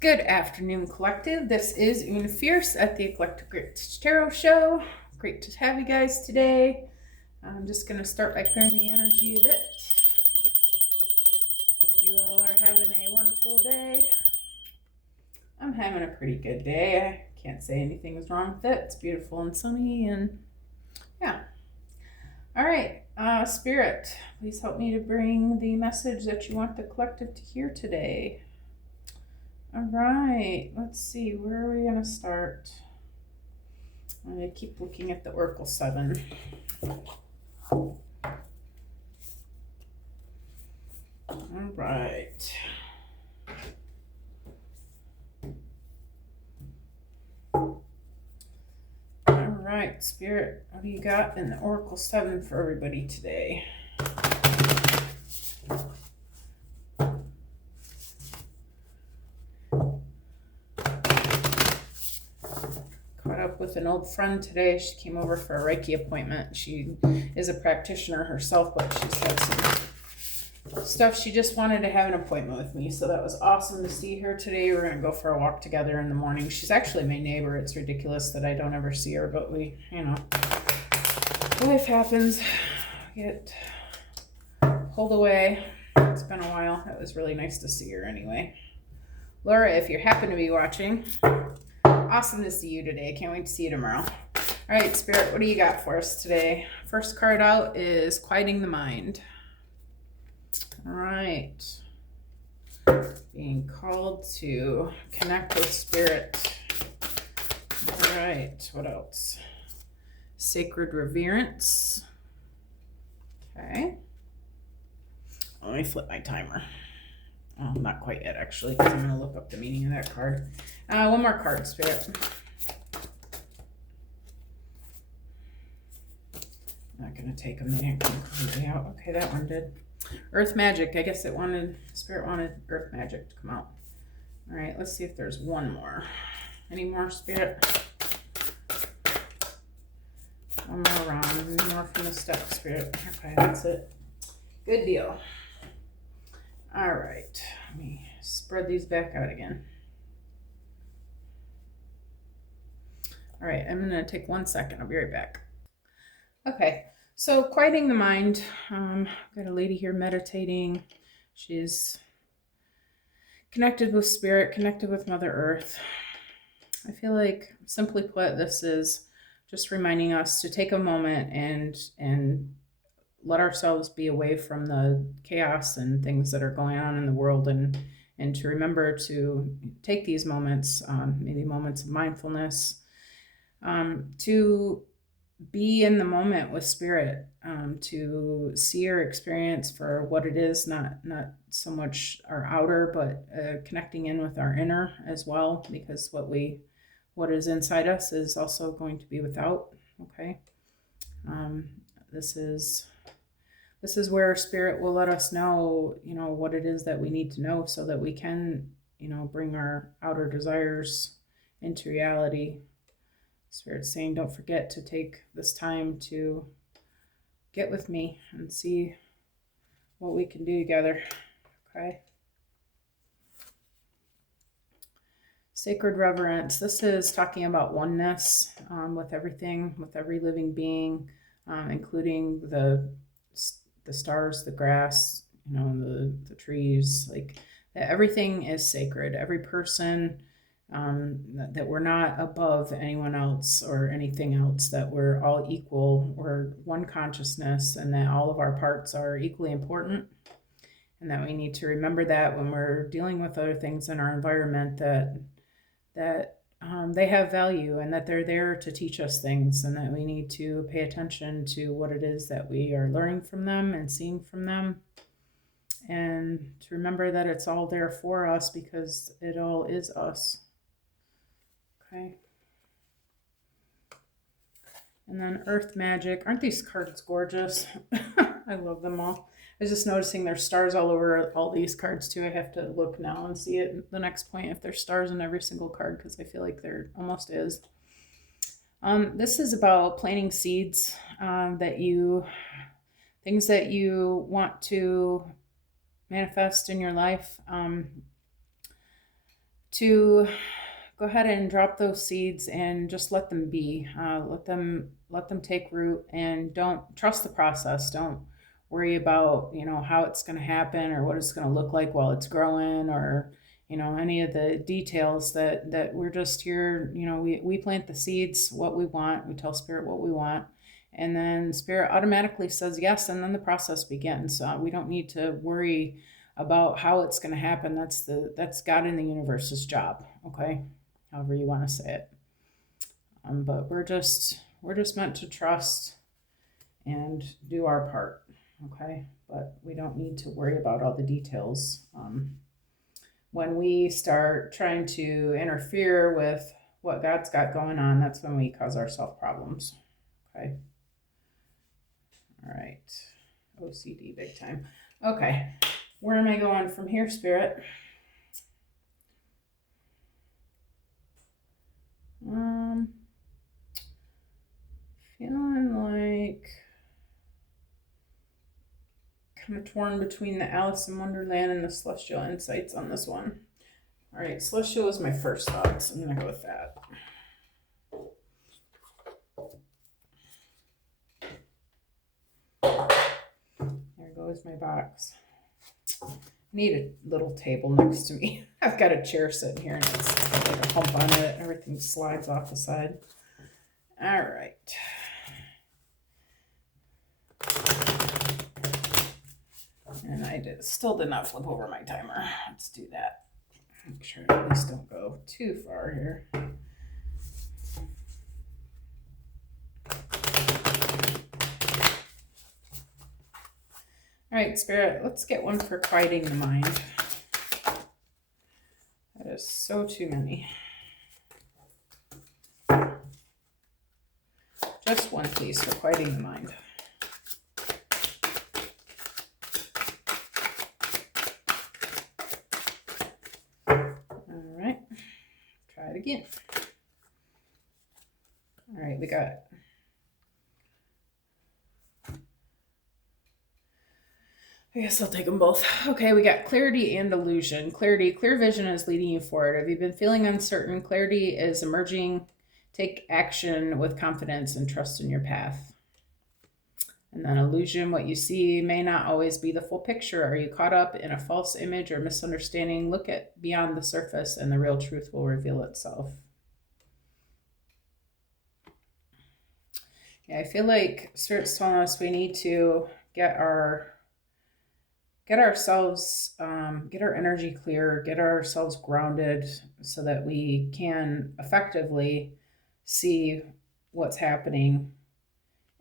Good afternoon, collective. This is Una Fierce at the Eclectic Grit Tarot Show. Great to have you guys today. I'm just going to start by clearing the energy a bit. Hope you all are having a wonderful day. I'm having a pretty good day. I can't say anything is wrong with it. It's beautiful and sunny, and yeah. All right, Spirit, please help me to bring the message that you want the collective to hear today. All right, let's see, where are we going to start? I'm going to keep looking at the Oracle 7. All right. All right, Spirit, what do you got in the Oracle 7 for everybody today? With an old friend today. She came over for a Reiki appointment. She is a practitioner herself, but she's had some stuff. She just wanted to have an appointment with me, so that was awesome to see her today. We're gonna go for a walk together in the morning. She's actually my neighbor. It's ridiculous that I don't ever see her, but life happens. Get pulled away. It's been a while. It was really nice to see her anyway. Laura, if you happen to be watching, awesome to see you today. Can't wait to see you tomorrow. All right, Spirit, what do you got for us today? First card out is Quieting the Mind. All right. Being called to connect with Spirit. All right, what else? Sacred Reverence. Okay. Let me flip my timer. Oh, not quite yet, actually, because I'm going to look up the meaning of that card. One more card, Spirit. Not going to take a minute completely out. Okay, that one did. Earth Magic. I guess Spirit wanted Earth Magic to come out. All right, let's see if there's one more. Any more, Spirit? One more round. More from the step, Spirit. Okay, that's it. Good deal. All right, let me spread these back out again. All right, I'm gonna take 1 second. I'll be right back. Okay, so quieting the mind. I've got a lady here meditating. She's connected with Spirit, connected with Mother Earth. I feel like, simply put, this is just reminding us to take a moment and let ourselves be away from the chaos and things that are going on in the world, and to remember to take these moments, maybe moments of mindfulness, to be in the moment with Spirit, to see our experience for what it is, not so much our outer, but connecting in with our inner as well, because what is inside us is also going to be without. Okay. This is where Spirit will let us know, what it is that we need to know, so that we can, bring our outer desires into reality. Spirit's saying, don't forget to take this time to get with me and see what we can do together. Okay. Sacred Reverence. This is talking about oneness with everything, with every living being, including the stars, the grass, the trees. Like, everything is sacred. Every person, that we're not above anyone else or anything else, that we're all equal, we're one consciousness, and that all of our parts are equally important, and that we need to remember that when we're dealing with other things in our environment, that they have value, and that they're there to teach us things, and that we need to pay attention to what it is that we are learning from them and seeing from them, and to remember that it's all there for us, because it all is us. Okay. And then Earth Magic. Aren't these cards gorgeous? I love them all. I was just noticing there's stars all over all these cards too. I have to look now and see it the next point if there's stars in every single card, because I feel like there almost is. This is about planting seeds, things that you want to manifest in your life. to go ahead and drop those seeds and just let them be. Let them take root, and don't trust the process. Don't worry about how it's going to happen or what it's going to look like while it's growing, or any of the details. That we're just here. We plant the seeds, what we want. We tell spirit what we want, and then spirit automatically says yes, and then the process begins. We don't need to worry about how it's going to happen. That's God in the universe's job. Okay, however you want to say it. But we're just meant to trust and do our part. Okay, but we don't need to worry about all the details. When we start trying to interfere with what God's got going on, that's when we cause ourselves problems. Okay. All right. OCD big time. Okay. Where am I going from here, Spirit? Feeling like kind of torn between the Alice in Wonderland and the Celestial Insights on this one. All right, Celestial is my first thought, so I'm going to go with that. There goes my box. I need a little table next to me. I've got a chair sitting here and it's got like a hump on it. Everything slides off the side. All right. And I still did not flip over my timer. Let's do that. Make sure I at least don't go too far here. All right, Spirit, let's get one for quieting the mind. That is so too many. Just one, please, for quieting the mind. All right, try it again. All right, we got I guess I'll take them both. Okay, we got clarity and illusion. Clarity, clear vision is leading you forward. Have you been feeling uncertain? Clarity is emerging. Take action with confidence and trust in your path. And then illusion, what you see may not always be the full picture. Are you caught up in a false image or misunderstanding? Look at beyond the surface and the real truth will reveal itself. Yeah, I feel like Spirit's telling us we need to get ourselves, get our energy clear, get ourselves grounded so that we can effectively see what's happening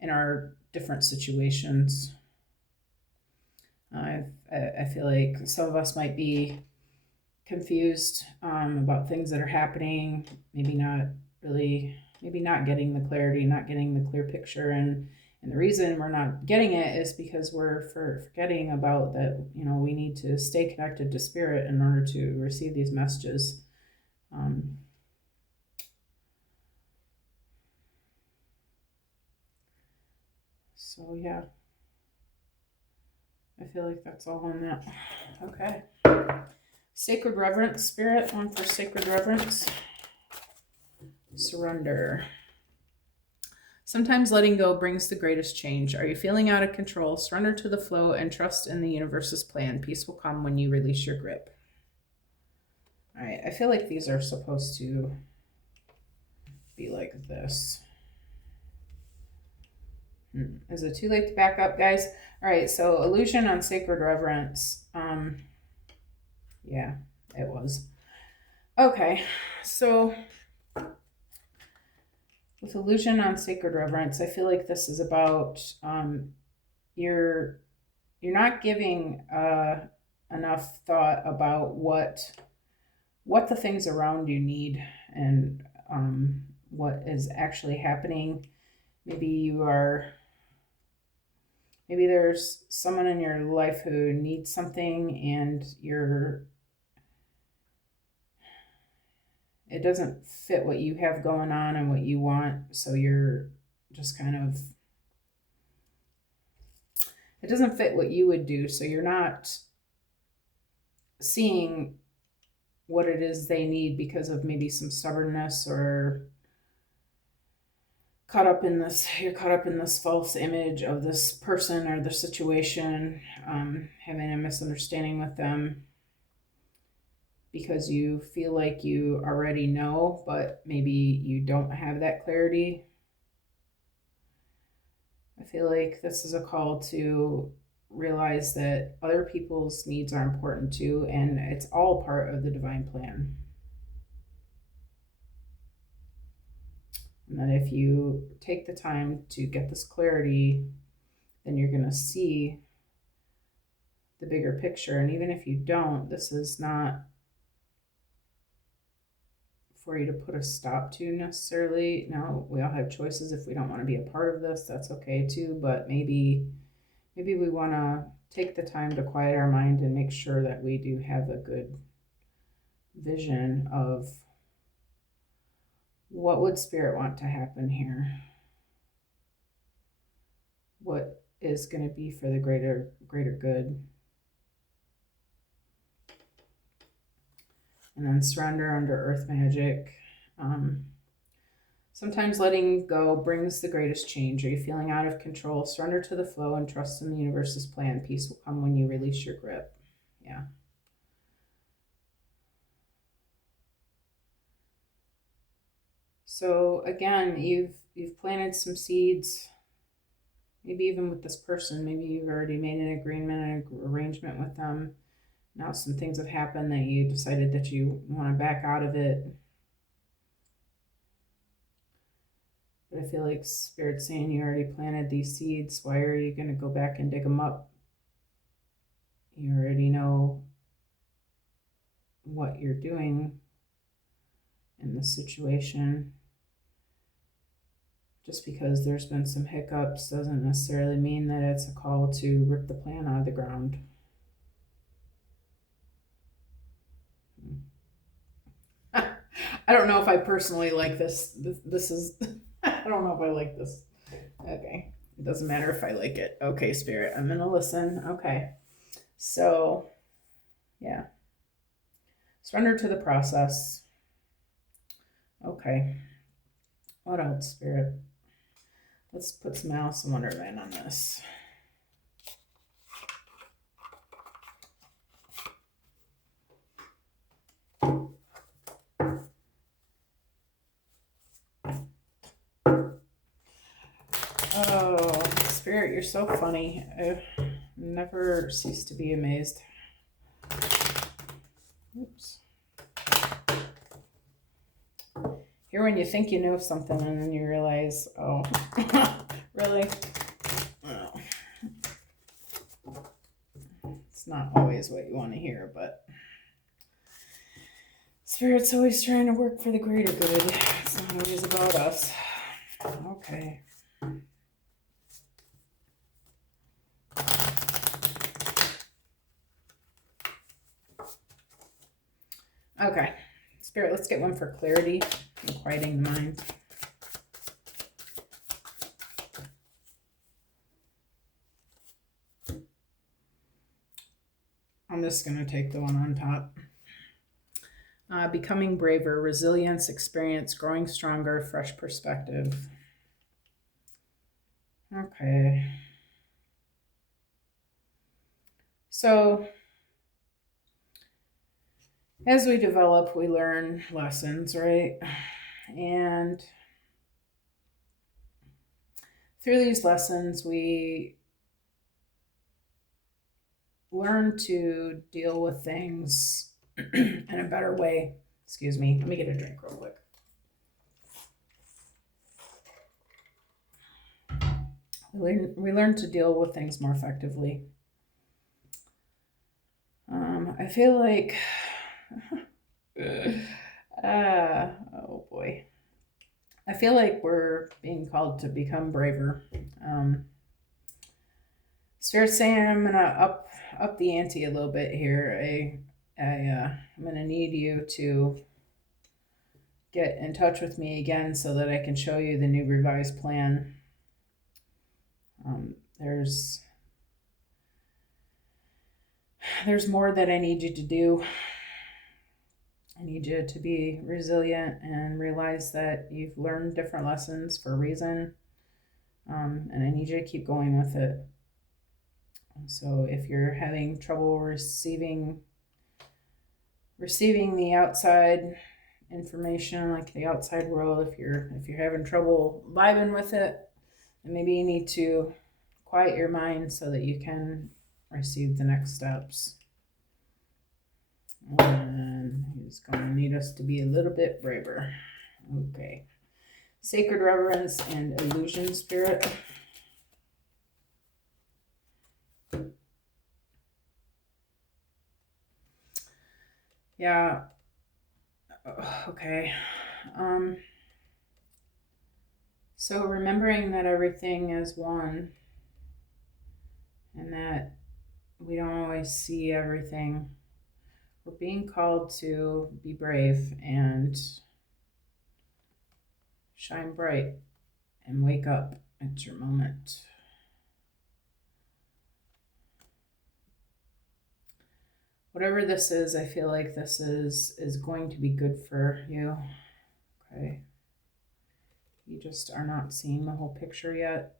in our different situations. I feel like some of us might be confused about things that are happening, maybe not getting the clarity, not getting the clear picture, and the reason we're not getting it is because we're forgetting about that, we need to stay connected to spirit in order to receive these messages. So yeah, I feel like that's all on that. Okay. Sacred reverence, Spirit, one for sacred reverence. Surrender. Sometimes letting go brings the greatest change. Are you feeling out of control? Surrender to the flow and trust in the universe's plan. Peace will come when you release your grip. All right, I feel like these are supposed to be like this. Is it too late to back up, guys? All right, so illusion on sacred reverence. Yeah, it was. Okay, so with illusion on sacred reverence, I feel like this is about you're not giving enough thought about what the things around you need and what is actually happening. Maybe there's someone in your life who needs something and it doesn't fit what you have going on and what you want, so you're just kind of, it doesn't fit what you would do, so you're not seeing what it is they need because of maybe some stubbornness, or you're caught up in this false image of this person or the situation, having a misunderstanding with them because you feel like you already know, but maybe you don't have that clarity. I feel like this is a call to realize that other people's needs are important too, and it's all part of the divine plan. And that if you take the time to get this clarity, then you're going to see the bigger picture. And even if you don't, this is not for you to put a stop to necessarily. Now, we all have choices. If we don't want to be a part of this, that's okay too. But maybe we want to take the time to quiet our mind and make sure that we do have a good vision of what would spirit want to happen here. What is going to be for the greater good. And then surrender under earth magic. Sometimes letting go brings the greatest change. Are you feeling out of control? Surrender to the flow and trust in the universe's plan. Peace will come when you release your grip. Yeah. So again, you've planted some seeds. Maybe even with this person, maybe you've already made an agreement, an arrangement with them. Now some things have happened that you decided that you want to back out of it. But I feel like Spirit's saying you already planted these seeds. Why are you going to go back and dig them up? You already know what you're doing in this situation. Just because there's been some hiccups doesn't necessarily mean that it's a call to rip the plan out of the ground. I don't know if I personally like this. This is, I don't know if I like this. Okay. It doesn't matter if I like it. Okay, Spirit, I'm going to listen. Okay. So, yeah. Surrender to the process. Okay. What else, Spirit? Let's put some Alice in Wonderland on this. Oh, Spirit, you're so funny. I never cease to be amazed. Oops. Here when you think you know something and then you realize, oh, really? Oh. It's not always what you want to hear, but Spirit's always trying to work for the greater good. It's not always about us. Okay. Okay. Spirit, let's get one for clarity and quieting the mind. I'm just going to take the one on top. Becoming braver, resilience, experience, growing stronger, fresh perspective. Okay. So, as we develop, we learn lessons, right? And through these lessons, we learn to deal with things in a better way. Excuse me. Let me get a drink real quick. We learn to deal with things more effectively. I feel like, oh boy. I feel like we're being called to become braver. Spirit's saying I'm gonna up the ante a little bit here. I'm gonna need you to get in touch with me again so that I can show you the new revised plan. There's more that I need you to do. I need you to be resilient and realize that you've learned different lessons for a reason. And I need you to keep going with it. So if you're having trouble receiving the outside information, like the outside world, if you're having trouble vibing with it, then maybe you need to quiet your mind so that you can receive the next steps. And he's going to need us to be a little bit braver. Okay. Sacred reverence and illusion spirit. Yeah. Okay. So remembering that everything is one and that we don't always see everything. We're being called to be brave and shine bright and wake up. It's your moment. Whatever this is, I feel like this is going to be good for you. Okay. You just are not seeing the whole picture yet.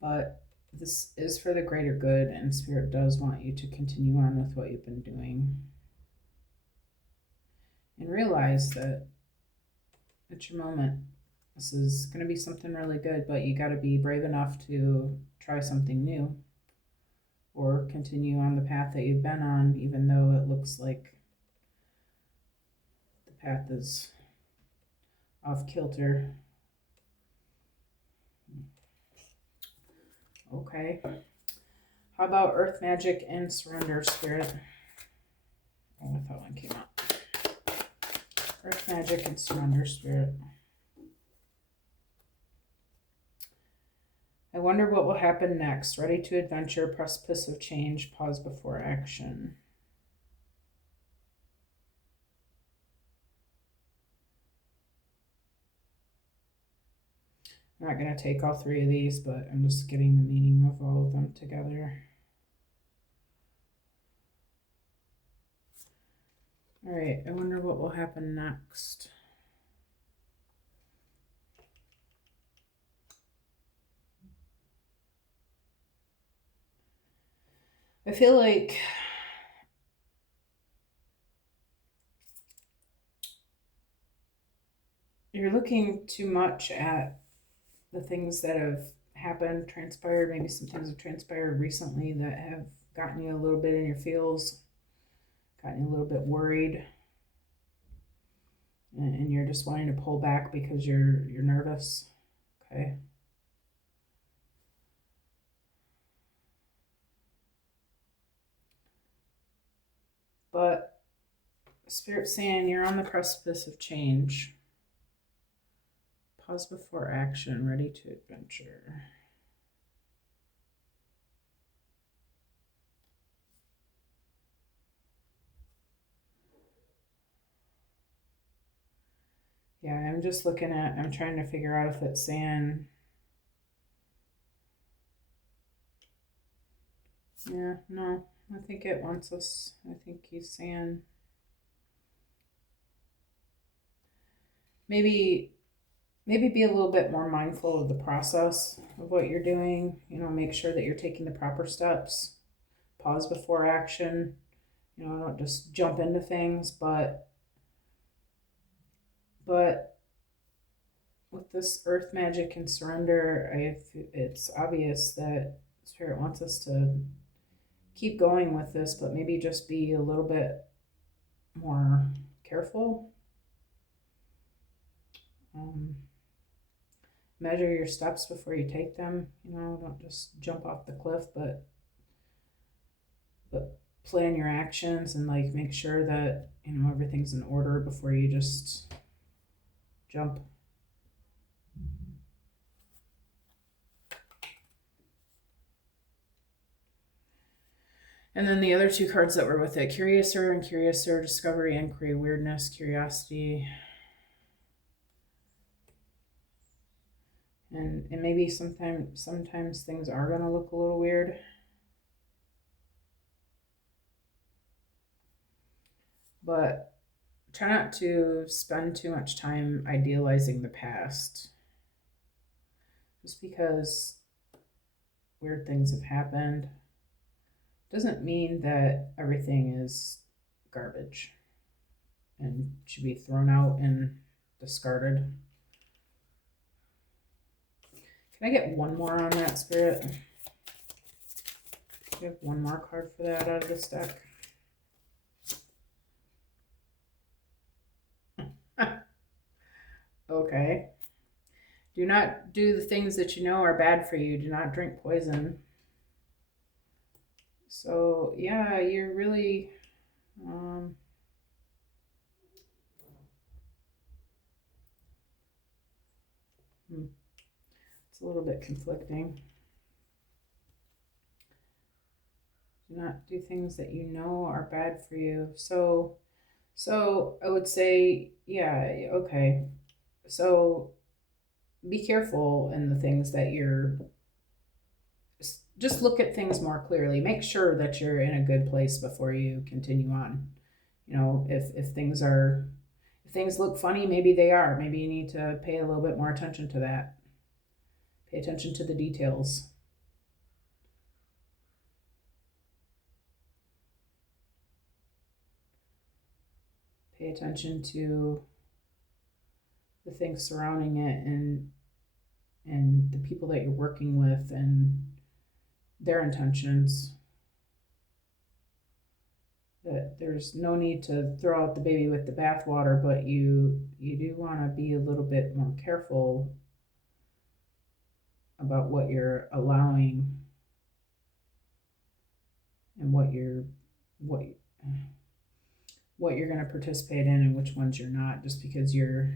But this is for the greater good, and Spirit does want you to continue on with what you've been doing. And realize that it's your moment. This is going to be something really good, but you got to be brave enough to try something new or continue on the path that you've been on, even though it looks like the path is off kilter. Okay. How about earth magic and surrender spirit? Oh, I thought one came up. Earth magic and surrender spirit. I wonder what will happen next. Ready to adventure, precipice of change, pause before action. I'm not going to take all three of these, but I'm just getting the meaning of all of them together. All right, I wonder what will happen next. I feel like you're looking too much at the things that have happened, transpired. Maybe some things have transpired recently that have gotten you a little bit in your feels, gotten you a little bit worried, and you're just wanting to pull back because you're nervous. Okay. But Spirit's saying you're on the precipice of change. Pause before action, ready to adventure. Yeah, I'm just looking at, I'm trying to figure out if it's saying, yeah, no, I think it wants us, I think he's saying, maybe be a little bit more mindful of the process of what you're doing. Make sure that you're taking the proper steps. Pause before action. Don't just jump into things, but with this earth magic and surrender, it's obvious that Spirit wants us to keep going with this, but maybe just be a little bit more careful. Measure your steps before you take them. Don't just jump off the cliff, but plan your actions and make sure that everything's in order before you just jump. And then the other two cards that were with it, Curiouser and Curiouser, Discovery, Inquiry, Weirdness, Curiosity. And maybe sometimes things are going to look a little weird. but try not to spend too much time idealizing the past. Just because weird things have happened doesn't mean that everything is garbage and should be thrown out and discarded. Can I get one more on that, Spirit? Do you have one more card for that out of this deck? Okay. Do not do the things that you know are bad for you. Do not drink poison. So, yeah, you're really... it's a little bit conflicting. Do not do things that you know are bad for you. So I would say, yeah, okay. So be careful in the things that you're, just look at things more clearly. Make sure that you're in a good place before you continue on. You know, if things look funny, maybe they are. Maybe you need to pay a little bit more attention to that. Pay attention to the details. Pay attention to the things surrounding it and the people that you're working with and their intentions. That there's no need to throw out the baby with the bathwater, but you do want to be a little bit more careful about what you're allowing and what you're going to participate in and which ones you're not. Just because you're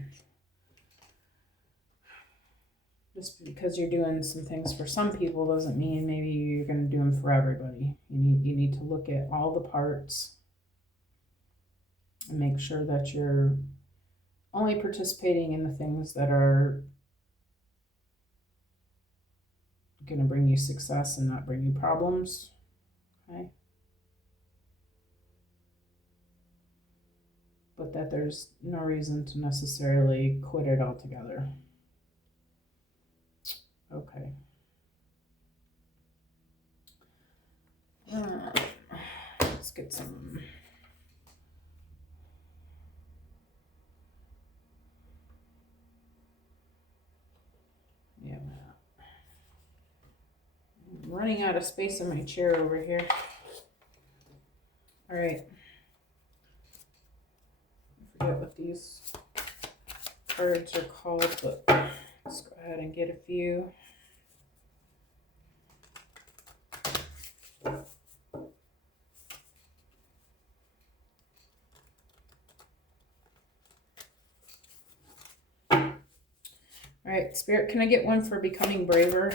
doing some things for some people doesn't mean maybe you're going to do them for everybody. You need to look at all the parts and make sure that you're only participating in the things that are going to bring you success and not bring you problems. Okay? But that there's no reason to necessarily quit it altogether. Okay. Let's get some. Yeah. I'm running out of space in my chair over here. All right. I forget what these cards are called, but let's go ahead and get a few. All right, Spirit, can I get one for becoming braver?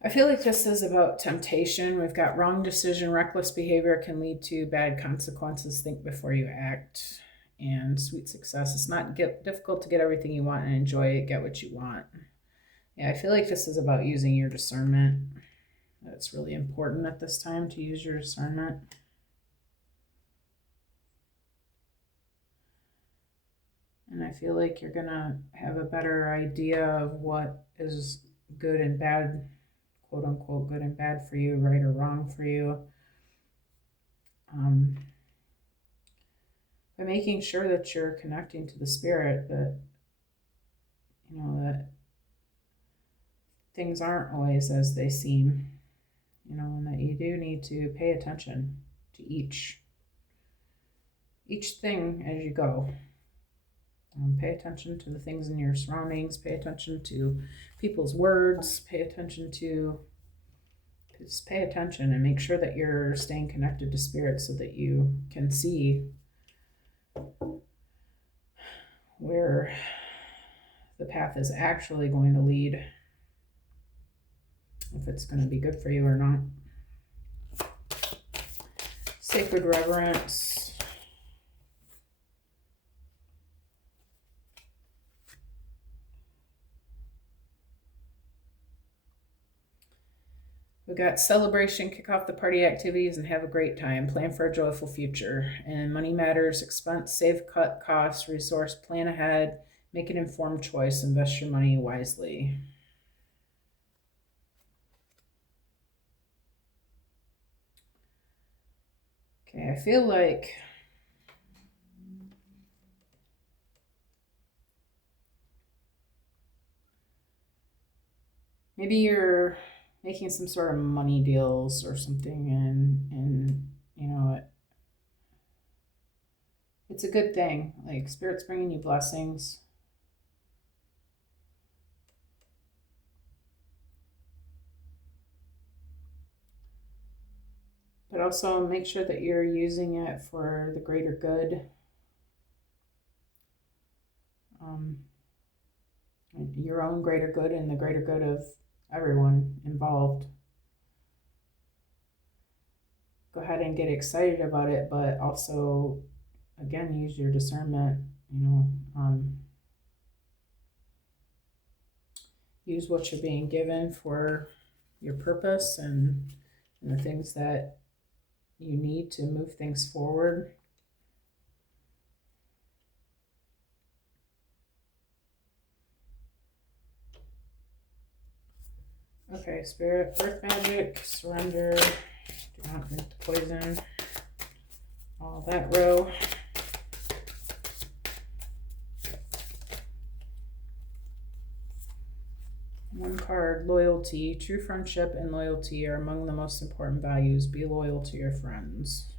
I feel like this is about temptation. We've got wrong decision, reckless behavior can lead to bad consequences. Think before you act. And sweet success. It's not difficult to get everything you want and enjoy it. Get what you want. Yeah, I feel like this is about using your discernment. That's really important at this time, to use your discernment. And I feel like you're going to have a better idea of what is good and bad, quote unquote, good and bad for you, right or wrong for you. By making sure that you're connecting to the Spirit, that, you know, that things aren't always as they seem, you know, and that you do need to pay attention to each thing as you go. Pay attention to the things in your surroundings, pay attention to people's words, pay attention and make sure that you're staying connected to Spirit so that you can see where the path is actually going to lead, if it's going to be good for you or not. Sacred reverence. We got celebration, kick off the party activities, and have a great time. Plan for a joyful future. And money matters, expense, save, cut costs, resource, plan ahead, make an informed choice, invest your money wisely. Okay, I feel like maybe you're making some sort of money deals or something, and you know it's a good thing. Like Spirit's bringing you blessings. But also make sure that you're using it for the greater good. Your own greater good and the greater good of everyone involved. Go ahead and get excited about it, but also, again, use your discernment. Use what you're being given for your purpose and the things that you need to move things forward. Okay, Spirit, Earth Magic, Surrender, do not drink the poison, all that row. One card, Loyalty. True friendship and loyalty are among the most important values. Be loyal to your friends.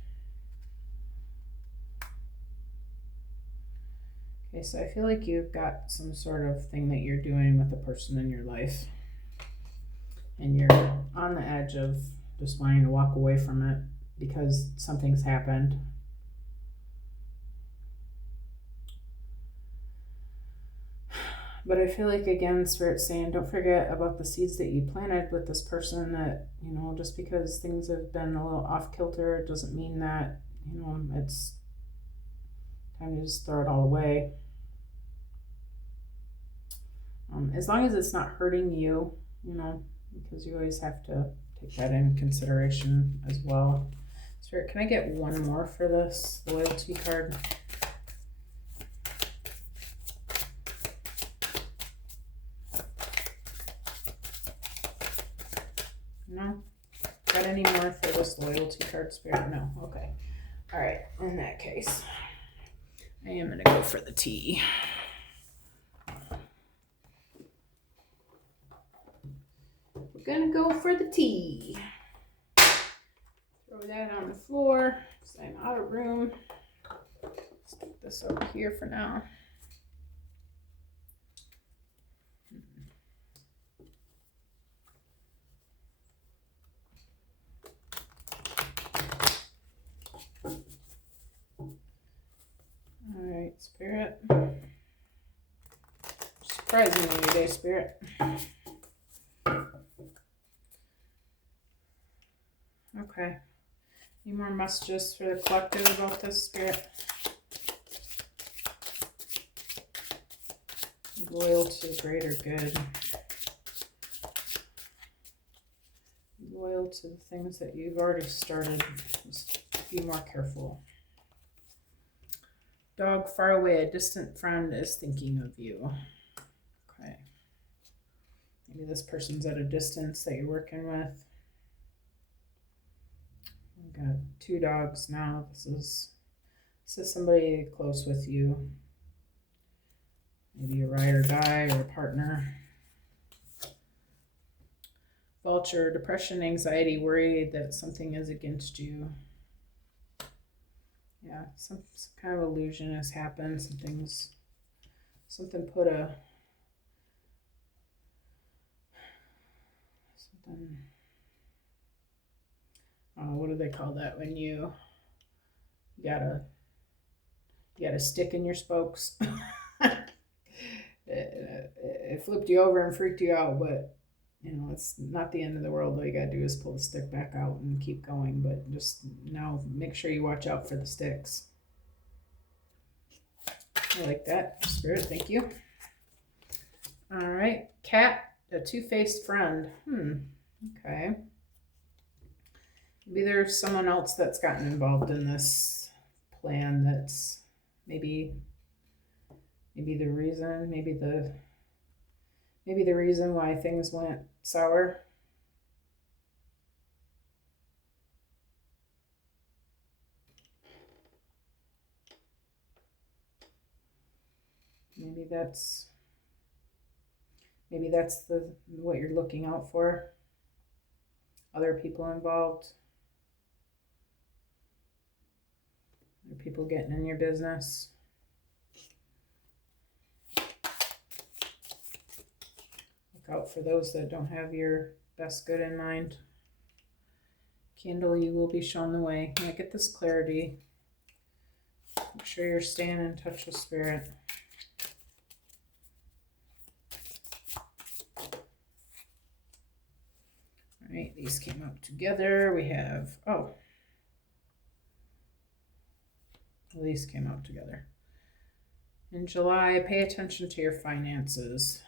Okay, so I feel like you've got some sort of thing that you're doing with a person in your life, and you're on the edge of just wanting to walk away from it because something's happened. But I feel like, again, Spirit's saying, don't forget about the seeds that you planted with this person, that, just because things have been a little off kilter, it doesn't mean that, it's time to just throw it all away. As long as it's not hurting you, because you always have to take that in consideration as well. Spirit, can I get one more for this loyalty card? No? Got any more for this loyalty card, Spirit? No. Okay. All right. In that case, I am going to go for the tea. We're going to go for the tea. Throw that on the floor because I'm out of room. Stick this over here for now. All right, Spirit. Surprising me today, Spirit. Okay. Any more messages for the collective about this, Spirit? Loyal to greater good. Loyal to the things that you've already started. Just be more careful. Dog far away, a distant friend is thinking of you. Okay. Maybe this person's at a distance that you're working with. I've got 2 dogs now. This is somebody close with you. Maybe a ride or die or a partner. Vulture, depression, anxiety, worry that something is against you. Yeah, some kind of illusion has happened. Something put a what do they call that when you got a stick in your spokes? It flipped you over and freaked you out, but it's not the end of the world. All you gotta do is pull the stick back out and keep going, but just now make sure you watch out for the sticks. I like that, Spirit, thank you. All right, Cat, a two-faced friend. Okay. Maybe there's someone else that's gotten involved in this plan that's maybe the reason, maybe the reason why things went sour. Maybe that's the what you're looking out for. Other people involved. Other people getting in your business. Look out for those that don't have your best good in mind. Candle, you will be shown the way. Can I get this clarity? Make sure you're staying in touch with spirit. All right, these came out together. We have, these came out together. In July, pay attention to your finances.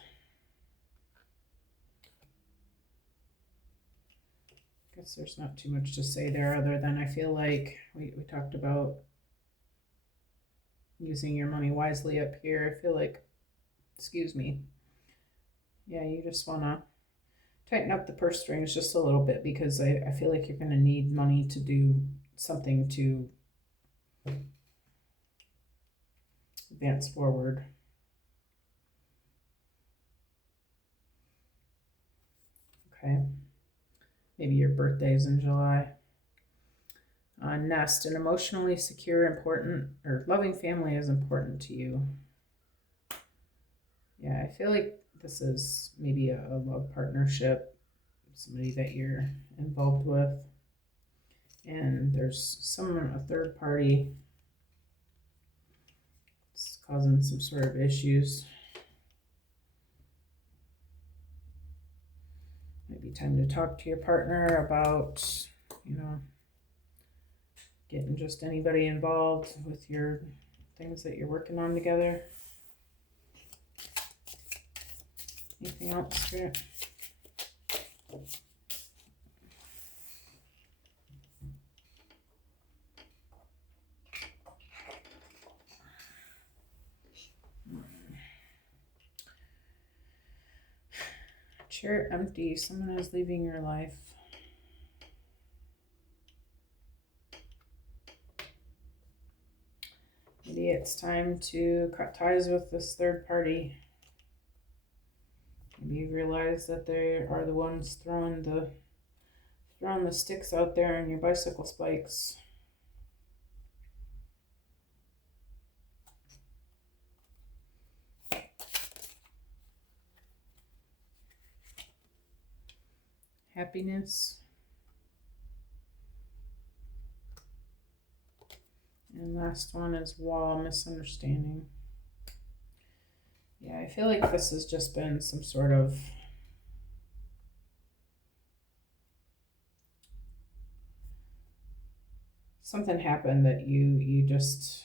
I guess there's not too much to say there other than I feel like we talked about using your money wisely up here. I feel like, excuse me, yeah, you just want to tighten up the purse strings just a little bit, because I feel like you're going to need money to do something to advance forward. Okay. Maybe your birthday's in July. Nest, an emotionally secure, important, or loving family is important to you. Yeah, I feel like this is maybe a love partnership, somebody that you're involved with, and there's a third party that's causing some sort of issues. Maybe time to talk to your partner about, getting just anybody involved with your things that you're working on together. Anything else, Spirit? Chair empty. Someone is leaving your life. Maybe it's time to cut ties with this third party. Maybe you realize that they are the ones throwing the sticks out there in your bicycle spikes. Happiness. And last one is wall, misunderstanding. Yeah, I feel like this has just been some sort of something happened that you just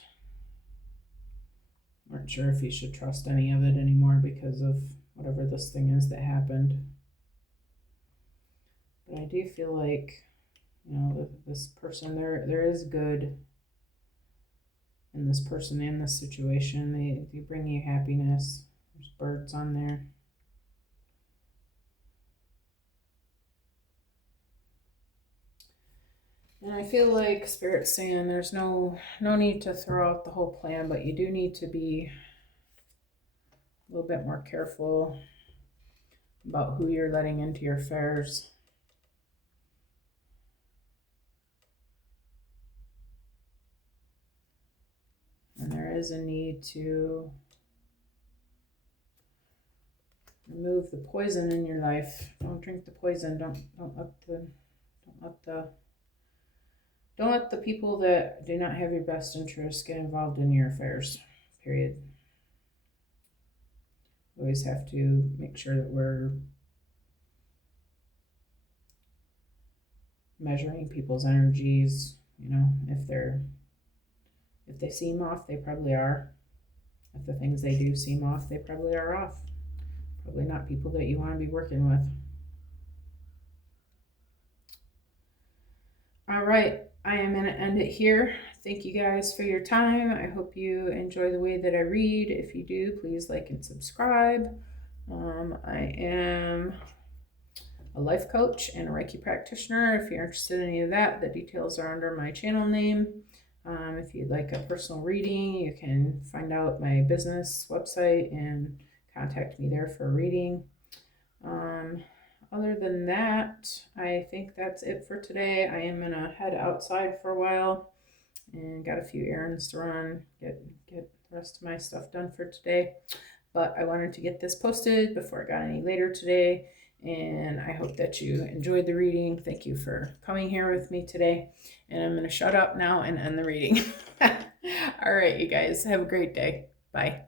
weren't sure if you should trust any of it anymore because of whatever this thing is that happened. But I do feel like, this person, there is good in this person, in this situation. They bring you happiness. There's birds on there. And I feel like Spirit's saying there's no need to throw out the whole plan, but you do need to be a little bit more careful about who you're letting into your affairs. And there is a need to remove the poison in your life. Don't drink the poison. Don't let the people that do not have your best interests get involved in your affairs. Period. We always have to make sure that we're measuring people's energies. If they seem off, they probably are. If the things they do seem off, they probably are off. Probably not people that you want to be working with. All right, I am going to end it here. Thank you guys for your time. I hope you enjoy the way that I read. If you do, please like and subscribe. I am a life coach and a Reiki practitioner. If you're interested in any of that, the details are under my channel name. If you'd like a personal reading, you can find out my business website and contact me there for a reading. Other than that, I think that's it for today. I am gonna head outside for a while and got a few errands to run, get the rest of my stuff done for today. But I wanted to get this posted before it got any later today, and I hope that you enjoyed the reading. Thank you for coming here with me today, and I'm gonna shut up now and end the reading. All right, you guys, have a great day. Bye.